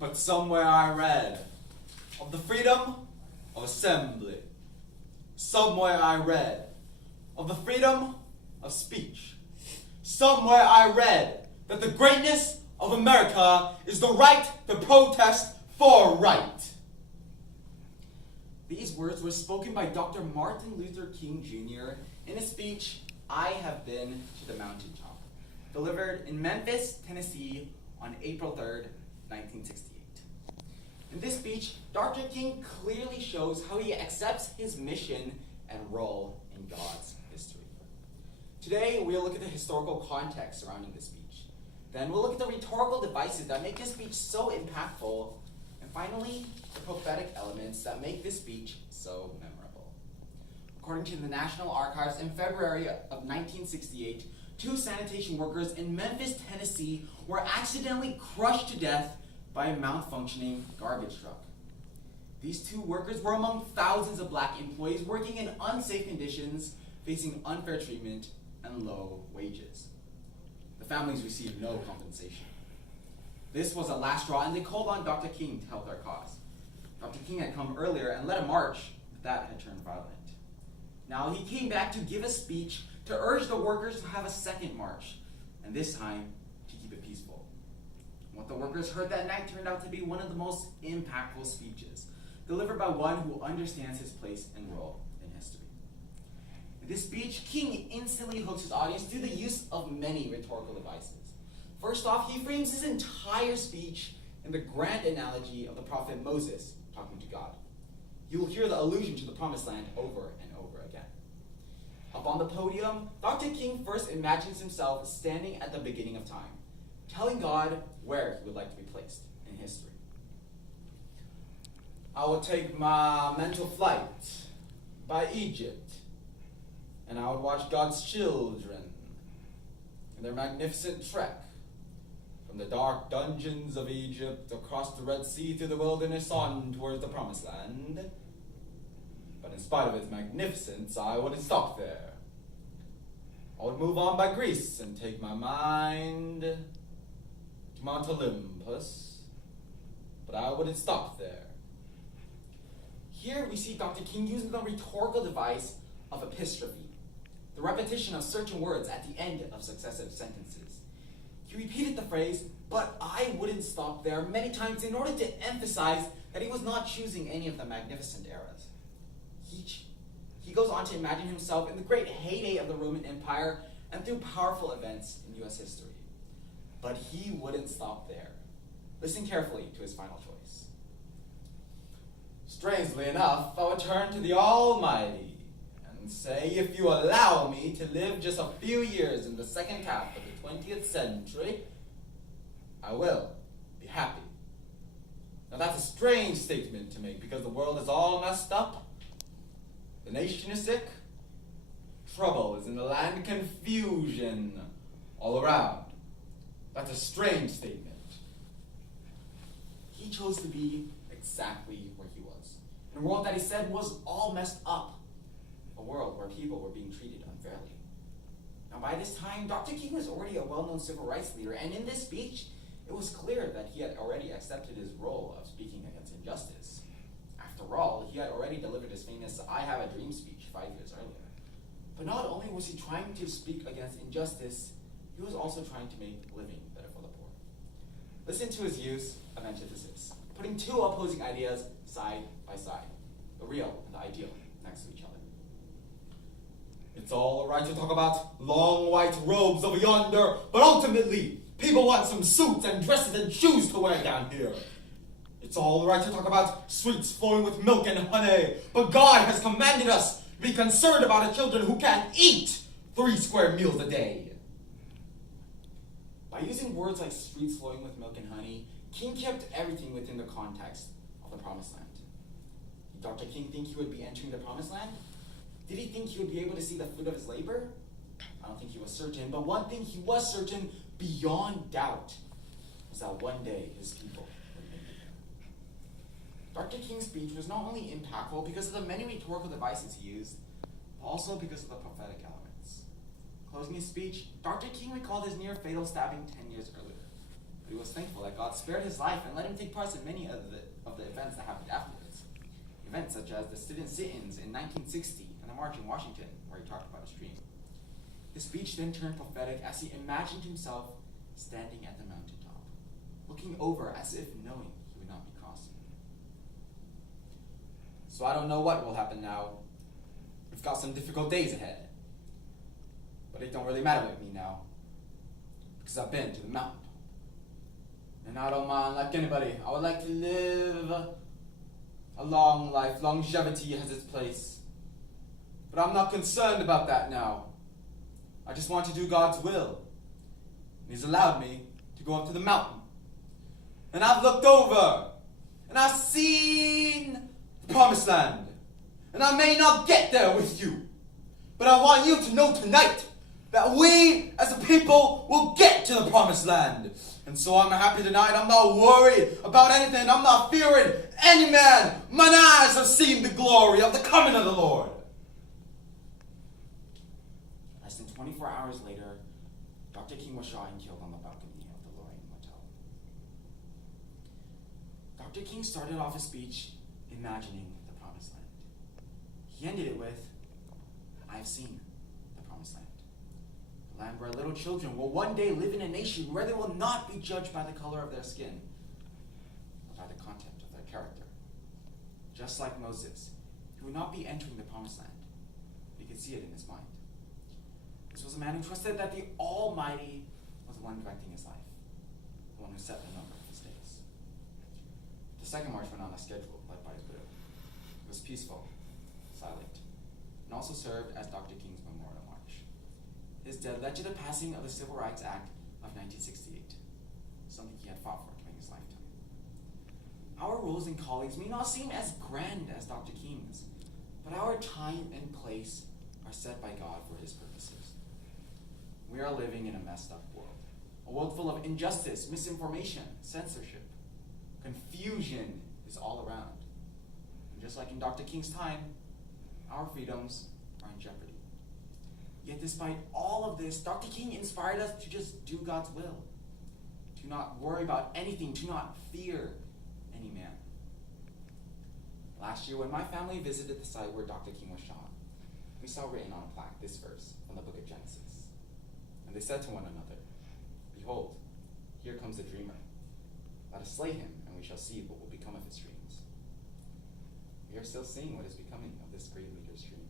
But somewhere I read of the freedom of assembly. Somewhere I read of the freedom of speech. Somewhere I read that the greatness of America is the right to protest for right. These words were spoken by Dr. Martin Luther King Jr. in a speech, "I Have Been to the Mountaintop," delivered in Memphis, Tennessee on April 3rd, 1968. In this speech, Dr. King clearly shows how he accepts his mission and role in God's history. Today, we'll look at the historical context surrounding this speech. Then we'll look at the rhetorical devices that make this speech so impactful. And finally, the prophetic elements that make this speech so memorable. According to the National Archives, in February of 1968, 2 sanitation workers in Memphis, Tennessee were accidentally crushed to death by a malfunctioning garbage truck. These 2 workers were among thousands of black employees working in unsafe conditions, facing unfair treatment and low wages. The families received no compensation. This was a last straw, and they called on Dr. King to help their cause. Dr. King had come earlier and led a march, but that had turned violent. Now he came back to give a speech to urge the workers to have a second march, and this time to keep it peaceful. What the workers heard that night turned out to be one of the most impactful speeches, delivered by one who understands his place and role in history. In this speech, King instantly hooks his audience through the use of many rhetorical devices. First off, he frames his entire speech in the grand analogy of the prophet Moses talking to God. You will hear the allusion to the promised land over and over again. Up on the podium, Dr. King first imagines himself standing at the beginning of time, telling God where he would like to be placed in history. I will take my mental flight by Egypt, and I would watch God's children in their magnificent trek from the dark dungeons of Egypt across the Red Sea through the wilderness on towards the Promised Land. But in spite of its magnificence, I wouldn't stop there. I would move on by Greece and take my mind to Mount Olympus, but I wouldn't stop there. Here we see Dr. King using the rhetorical device of epistrophe, the repetition of certain words at the end of successive sentences. He repeated the phrase, "but I wouldn't stop there," many times in order to emphasize that he was not choosing any of the magnificent eras. He goes on to imagine himself in the great heyday of the Roman Empire and through powerful events in U.S. history. But he wouldn't stop there. Listen carefully to his final choice. Strangely enough, I would turn to the Almighty and say, if you allow me to live just a few years in the second half of the 20th century, I will be happy. Now that's a strange statement to make because the world is all messed up. The nation is sick. Trouble is in the land, confusion all around. That's a strange statement. He chose to be exactly where he was. In a world that he said was all messed up. A world where people were being treated unfairly. Now by this time, Dr. King was already a well-known civil rights leader, and in this speech, it was clear that he had already accepted his role of speaking against injustice. After all, he had already delivered his famous "I Have a Dream" speech 5 years earlier. But not only was he trying to speak against injustice, he was also trying to make living better for the poor. Listen to his use of antithesis, putting 2 opposing ideas side by side, the real and the ideal, next to each other. It's all right to talk about long white robes over yonder, but ultimately, people want some suits and dresses and shoes to wear down here. It's all right to talk about streets flowing with milk and honey, but God has commanded us to be concerned about our children who can't eat 3 square meals a day. By using words like streets flowing with milk and honey, King kept everything within the context of the Promised Land. Did Dr. King think he would be entering the Promised Land? Did he think he would be able to see the fruit of his labor? I don't think he was certain, but one thing he was certain beyond doubt was that one day his people would make it there. Dr. King's speech was not only impactful because of the many rhetorical devices he used, but also because of the prophetic elements. Closing his speech, Dr. King recalled his near-fatal stabbing 10 years earlier, but he was thankful that God God spared his life and let him take part in many of the events that happened afterwards. Events such as the student sit-ins in 1960 and the March in Washington, where he talked about his dream. His speech then turned prophetic as he imagined himself standing at the mountaintop, looking over as if knowing he would not be crossing. So I don't know what will happen now. We've got some difficult days ahead. But it don't really matter with me now, because I've been to the mountaintop. And I don't mind like anybody. I would like to live a long life. Longevity has its place. But I'm not concerned about that now. I just want to do God's will. And he's allowed me to go up to the mountain. And I've looked over. And I've seen the promised land. And I may not get there with you. But I want you to know tonight that we as a people will get to the promised land. And so I'm happy tonight. I'm not worried about anything. I'm not fearing any man. Mine eyes have seen the glory of the coming of the Lord. Less than 24 hours later, Dr. King was shot and killed on the balcony of the Lorraine Motel. Dr. King started off his speech imagining the promised land. He ended it with, I've seen the promised land. The land where little children will one day live in a nation where they will not be judged by the color of their skin, but by the content of their character. Just like Moses, he would not be entering the promised land. He could see it in his mind. This was a man who trusted that the Almighty was the one directing his life, the one who set the number of his days. The second march went on as scheduled, led by his widow. It was peaceful, silent, and also served as Dr. King's memorial march. His death led to the passing of the Civil Rights Act of 1968, something he had fought for during his lifetime. Our roles and callings may not seem as grand as Dr. King's, but our time and place are set by God for his purposes. We are living in a messed up world, a world full of injustice, misinformation, censorship. Confusion is all around. And just like in Dr. King's time, our freedoms are in jeopardy. Yet despite all of this, Dr. King inspired us to just do God's will, to not worry about anything, to not fear any man. Last year, when my family visited the site where Dr. King was shot, we saw written on a plaque this verse from the book of Genesis. And they said to one another, Behold, here comes the dreamer. Let us slay him, and we shall see what will become of his dreams. We are still seeing what is becoming of this great leader's dream.